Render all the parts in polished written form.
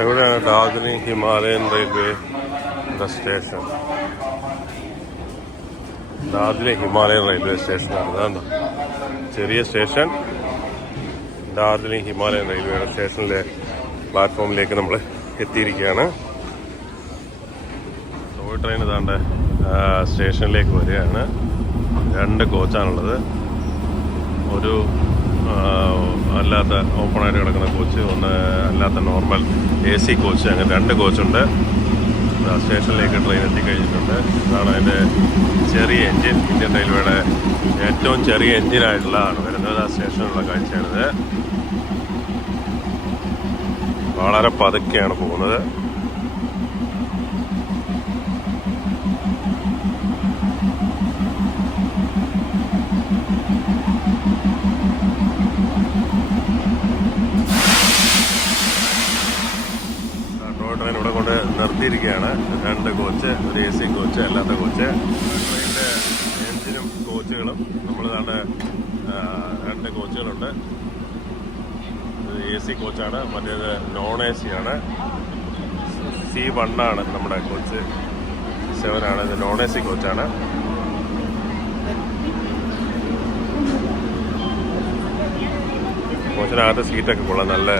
എവിടെയാണ് Darjeeling Himalayan railway station? Darjeeling Himalayan railway സ്റ്റേഷനാണ്. അതാണ്ടോ ചെറിയ സ്റ്റേഷൻ. ഡാർജിലിംഗ് ഹിമാലയൻ റെയിൽവേ സ്റ്റേഷനിലെ പ്ലാറ്റ്ഫോമിലേക്ക് നമ്മൾ എത്തിയിരിക്കുകയാണ്. ടോയ് ട്രെയിൻ ഇതാണ്ട് സ്റ്റേഷനിലേക്ക് വരികയാണ്. 2 കോച്ചാണുള്ളത്. ഒരു അല്ലാത്ത ഓപ്പണായിട്ട് കിടക്കുന്ന കോച്ച്, ഒന്ന് അല്ലാത്ത നോർമൽ AC കോച്ച്, അങ്ങനെ 2 കോച്ചുണ്ട്. സ്റ്റേഷനിലേക്ക് ട്രെയിൻ എത്തിക്കഴിഞ്ഞിട്ടുണ്ട്. ഇതാണ് അതിൻ്റെ ചെറിയ എൻജിൻ. ഇന്ത്യൻ റെയിൽവേയുടെ ഏറ്റവും ചെറിയ എൻജിനായിട്ടുള്ളതാണ് വരുന്നത്. ആ സ്റ്റേഷനിലുള്ള കാഴ്ചയാണിത്. വളരെ പതുക്കെയാണ് പോകുന്നത്. ട്രെയിൻ ഇവിടെ കൊണ്ട് നിർത്തിയിരിക്കുകയാണ്. 2 കോച്ച്, ഒരു AC കോച്ച്, അല്ലാത്ത കോച്ച്. ട്രെയിനിൻ്റെ എൻജിനും കോച്ചുകളും നമ്മൾ 2 കോച്ചുകളുണ്ട്. AC കോച്ചാണ്, മറ്റേത് നോൺ AC ആണ്. C1 ആണ് നമ്മുടെ കോച്ച്. 7 ആണ്. ഇത് നോൺ AC കോച്ചാണ്. കോച്ചിനകത്ത് സീറ്റൊക്കെ കൊള്ളാം. നല്ല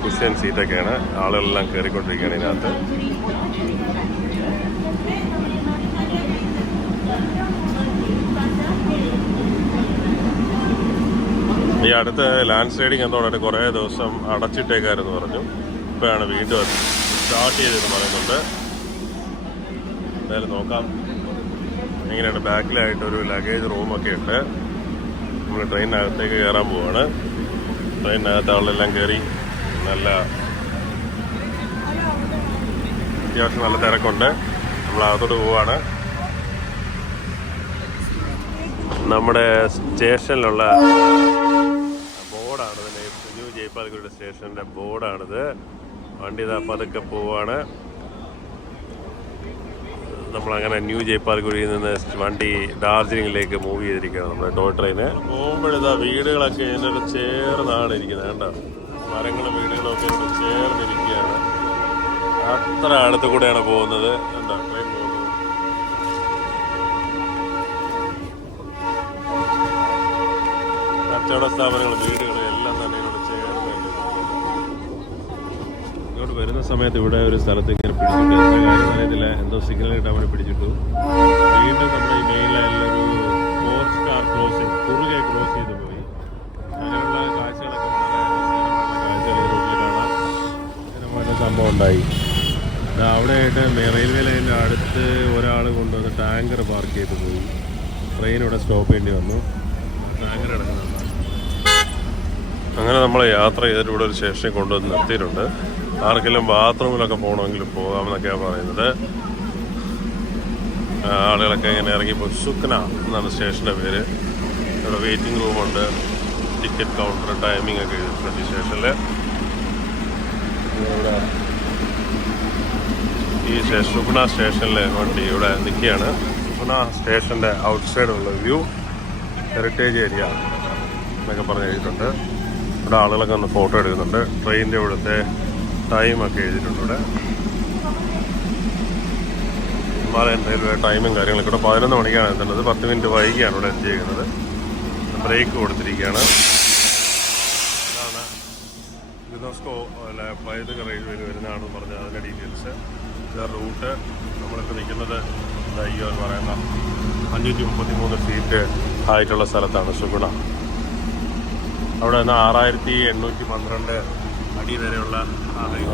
ക്രിസ്ത്യൻ സീറ്റൊക്കെയാണ്. ആളുകളെല്ലാം കയറിക്കൊണ്ടിരിക്കുകയാണ് ഇതിനകത്ത്. ഈ അടുത്ത് ലാൻഡ് സ്ലൈഡിങ് എന്തോടായിട്ട് കുറേ ദിവസം അടച്ചിട്ടേക്കാരെന്ന് പറഞ്ഞു. ഇപ്പോഴാണ് വീണ്ടും സ്റ്റാർട്ട് ചെയ്തതെന്ന് പറയുന്നുണ്ട്. എന്തായാലും നോക്കാം എങ്ങനെയാണ്. ബാക്കിലായിട്ടൊരു ലഗേജ് റൂമൊക്കെ ഉണ്ട്. നമ്മൾ ട്രെയിനകത്തേക്ക് കയറാൻ പോവാണ്. ട്രെയിനകത്ത് ആളെല്ലാം കയറി. നല്ല അത്യാവശ്യം നല്ല തിരക്കുണ്ട്. നമ്മൾ അകത്തോട്ട് പോവാണ്. നമ്മുടെ സ്റ്റേഷനിലുള്ള ബോർഡാണിത്. ന്യൂ ജയ്പാൽഗുരിയുടെ സ്റ്റേഷൻ്റെ ബോർഡാണിത്. വണ്ടി ഇതാ പതുക്കെ പോവാണ്. നമ്മളങ്ങനെ ന്യൂ ജയ്പാൽഗുരിയിൽ നിന്ന് വണ്ടി ഡാർജിലിംഗിലേക്ക് മൂവ് ചെയ്തിരിക്കുകയാണ് നമ്മുടെ ടോയ് ട്രെയിന്. പോകുമ്പോഴിതാ വീടുകളൊക്കെ ഇതിനോട് ചേർന്നാണ് ഇരിക്കുന്നത്. കണ്ടോ, മരങ്ങളും വീടുകളും ഒക്കെ ഇതിനോട് ചേർന്നിരിക്കുകയാണ്. അത്ര അടുത്ത് കൂടെയാണ് പോകുന്നത്. എന്താ ട്രെയിൻ പോകുന്നത്. കച്ചവട സ്ഥാപനങ്ങളും വീടുകളും എല്ലാം തന്നെ ഇതിനോട് ചേർന്നായിട്ട്. ഇങ്ങോട്ട് വരുന്ന സമയത്ത് ഇവിടെ ഒരു സ്ഥലത്ത് ഇങ്ങനെ പിടിച്ചിട്ട്, എന്താ കാര്യം അറിയത്തില്ല, എന്തോ സിഗ്നൽ കിട്ടാൻ വേണ്ടി പിടിച്ചിട്ടു. വീണ്ടും നമ്മുടെ ഈ മെയിൻ ലൈനിലൊരു 4 സ്റ്റാർ ക്രോസിംഗ് കുറുകെ ക്രോസ് ചെയ്ത് പോയി. അങ്ങനെയുള്ള കാഴ്ചകളൊക്കെ സംഭവം ഉണ്ടായി. അവിടെയായിട്ട് റെയിൽവേ ലൈനിൻ്റെ അടുത്ത് ഒരാൾ കൊണ്ടുവന്ന് ടാങ്കർ പാർക്ക് ചെയ്ത് പോയി. ട്രെയിൻ ഇവിടെ സ്റ്റോപ്പ് ചെയ്യേണ്ടി വന്നു. ടാങ്കർ കിടക്കുന്നുണ്ട്. അങ്ങനെ നമ്മൾ യാത്ര ചെയ്തിട്ട് ഇവിടെ ഒരു സ്റ്റേഷനിൽ കൊണ്ടുവന്ന് നിർത്തിയിട്ടുണ്ട്. ആർക്കെങ്കിലും ബാത്റൂമിലൊക്കെ പോകണമെങ്കിൽ പോകാമെന്നൊക്കെയാണ് പറയുന്നത്. ആളുകളൊക്കെ ഇങ്ങനെ ഇറങ്ങിപ്പോയി. സുക്ന എന്നാണ് സ്റ്റേഷൻ്റെ പേര്. ഇവിടെ വെയിറ്റിംഗ് റൂമുണ്ട്, ടിക്കറ്റ് കൗണ്ടർ, ടൈമിംഗ് ഒക്കെ എഴുതിയിട്ടുണ്ട് ഈ സ്റ്റേഷനിൽ. ഇവിടെ ഈ സുഗ്ന സ്റ്റേഷനിലെ വണ്ടി ഇവിടെ നിൽക്കുകയാണ്. സുഗ്ന സ്റ്റേഷൻ്റെ ഔട്ട് സൈഡുള്ള വ്യൂ, ഹെറിറ്റേജ് ഏരിയ എന്നൊക്കെ പറഞ്ഞ് എഴുതിയിട്ടുണ്ട്. ഇവിടെ ആളുകളൊക്കെ ഒന്ന് ഫോട്ടോ എടുക്കുന്നുണ്ട്. ട്രെയിനിൻ്റെ ഇവിടുത്തെ ടൈമൊക്കെ എഴുതിയിട്ടുണ്ട്. ഇവിടെ ഹിമാലയൻ റെയിൽവേ ടൈമും കാര്യങ്ങളൊക്കെ ഇവിടെ 11 മണിക്കാണ് എത്തുന്നത്. 10 മിനിറ്റ് വൈകിയാണ് ഇവിടെ എത്തിയിരിക്കുന്നത്. ബ്രേക്ക് കൊടുത്തിരിക്കുകയാണ്. ഇതാണ് യുനെസ്കോ പൈതൃക റെയിൽവേയിൽ വരുന്നതാണെന്ന് പറഞ്ഞത് അതിൻ്റെ ഡീറ്റെയിൽസ്. റൂട്ട് നമ്മളിപ്പോൾ നിൽക്കുന്നത് ഈ എന്ന് പറയുന്ന 533 സീറ്റ് ആയിട്ടുള്ള സ്ഥലത്താണ് സുഗുണ. അവിടെ നിന്ന് 6812 അടി വരെയുള്ള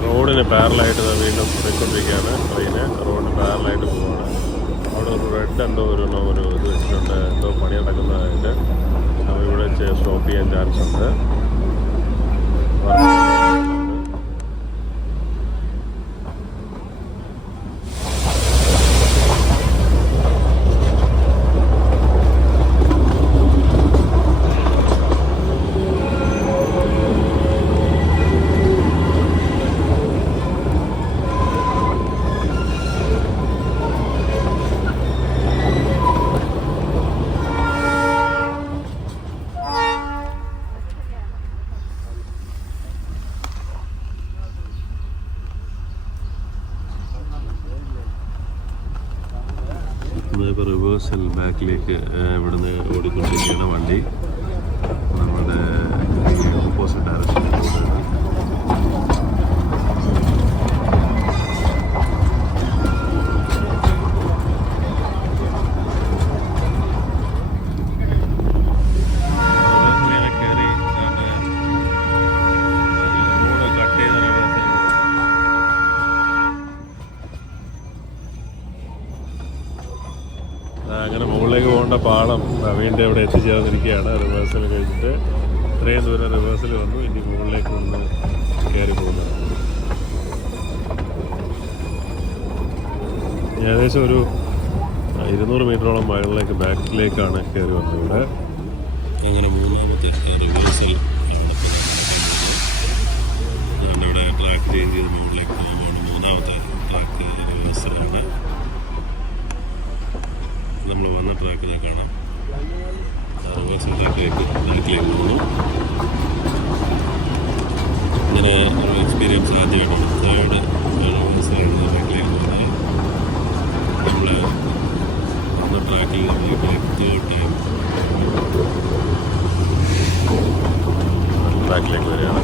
റോഡിന് പാരലായിട്ട് വീണ്ടും പോയിക്കൊണ്ടിരിക്കുകയാണ് ട്രെയിന്. റോഡിന് പാരലായിട്ട് പോവുകയാണ്. അവിടെ ഒരു റെഡ് എന്തോ ഒരു ഇത് വെച്ചിട്ടുണ്ട്. എന്തോ പണി നടക്കുന്നതായിട്ട്. അപ്പോൾ ഇവിടെ സ്റ്റോപ്പ് ചെയ്യാൻ ചാൻസ് ഉണ്ട്. ഇപ്പോൾ റിവേഴ്സൽ ബാക്കിലേക്ക് ഇവിടുന്ന് ഓടിക്കൊണ്ടിരിക്കുകയാണ് വണ്ടി. നമ്മുടെ ഓപ്പോസിറ്റ് ഡയറക്ഷനിൽ പോകുന്നത്. അങ്ങനെ മുകളിലേക്ക് പോകേണ്ട പാളം വീണ്ടും ഇവിടെ എത്തിച്ചേർന്നിരിക്കുകയാണ്. റിവേഴ്സൽ കഴിഞ്ഞിട്ട് ഇത്രയും ദൂരം റിവേഴ്സൽ വന്നു. ഇനി മുകളിലേക്ക് വന്ന് കയറി പോകുന്നത് ഏകദേശം ഒരു 200 മീറ്ററോളം മുകളിലേക്ക് ബാക്കിലേക്കാണ് കയറി വന്നത്. ഇവിടെ അങ്ങനെ മൂന്നാമത്തെ റിവേഴ്സൽ ഇവിടെ ട്രാക്ക് ചേഞ്ച് ചെയ്ത് മുകളിലേക്ക് പോകുമ്പോൾ മൂന്നാമത്തെ ട്രാക്ക് റിവേഴ്സലാണ്. നമ്മൾ വന്ന ട്രാക്കിൽ കാണാം. റിവേഴ്സൽ ട്രാക്കിലേക്ക് ബാക്കിലേക്ക് പോകുന്നു. ഇങ്ങനെ ഒരു എക്സ്പീരിയൻസ് ആദ്യമായിട്ടാണ് തേർഡ് റിവേഴ്സൽ ബാക്കിലേക്ക് പോകുന്നത്. നമ്മൾ വന്ന ട്രാക്കിൽ തേർഡ് ടൈം ട്രാക്കിലേക്ക് വരികയാണ്.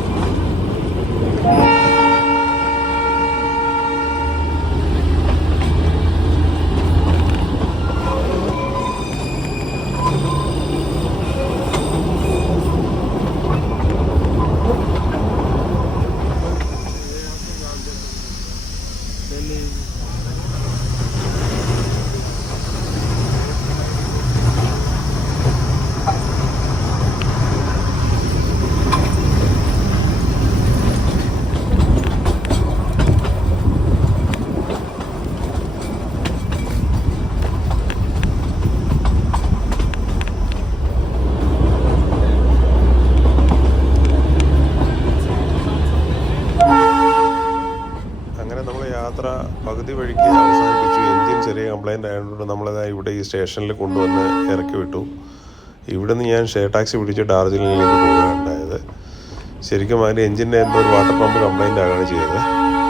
യാത്ര പകുതി വഴിക്ക് അവസാനിപ്പിച്ചു. എൻജിൻ ചെറിയ കംപ്ലൈൻ്റ് ആയതുകൊണ്ട് നമ്മളത് ഇവിടെ ഈ സ്റ്റേഷനിൽ കൊണ്ടുവന്ന് ഇറക്കി വിട്ടു. ഇവിടെ നിന്ന് ഞാൻ ഷെയർ ടാക്സി പിടിച്ച് ഡാർജിലിംഗിലേക്ക് പോവുകയുണ്ടായത്. ശരിക്കും അതിൻ്റെ എൻജിൻ്റെ എന്തോ ഒരു വാട്ടർ പമ്പ് കംപ്ലൈൻ്റ് ആകുകയാണ് ചെയ്തത്.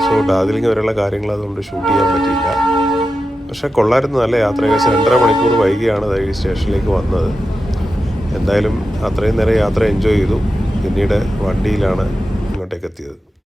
സോ ഡാർജിലിംഗ് വരെയുള്ള കാര്യങ്ങൾ അതുകൊണ്ട് ഷൂട്ട് ചെയ്യാൻ പറ്റിയില്ല. പക്ഷേ കൊള്ളായിരുന്നു, നല്ല യാത്ര. ഏകദേശം 2.5 മണിക്കൂർ വൈകിയാണ് ഈ സ്റ്റേഷനിലേക്ക് വന്നത്. എന്തായാലും അത്രയും നേരം യാത്ര എൻജോയ് ചെയ്തു. പിന്നീട് വണ്ടിയിലാണ് ഇങ്ങോട്ടേക്ക് എത്തിയത്.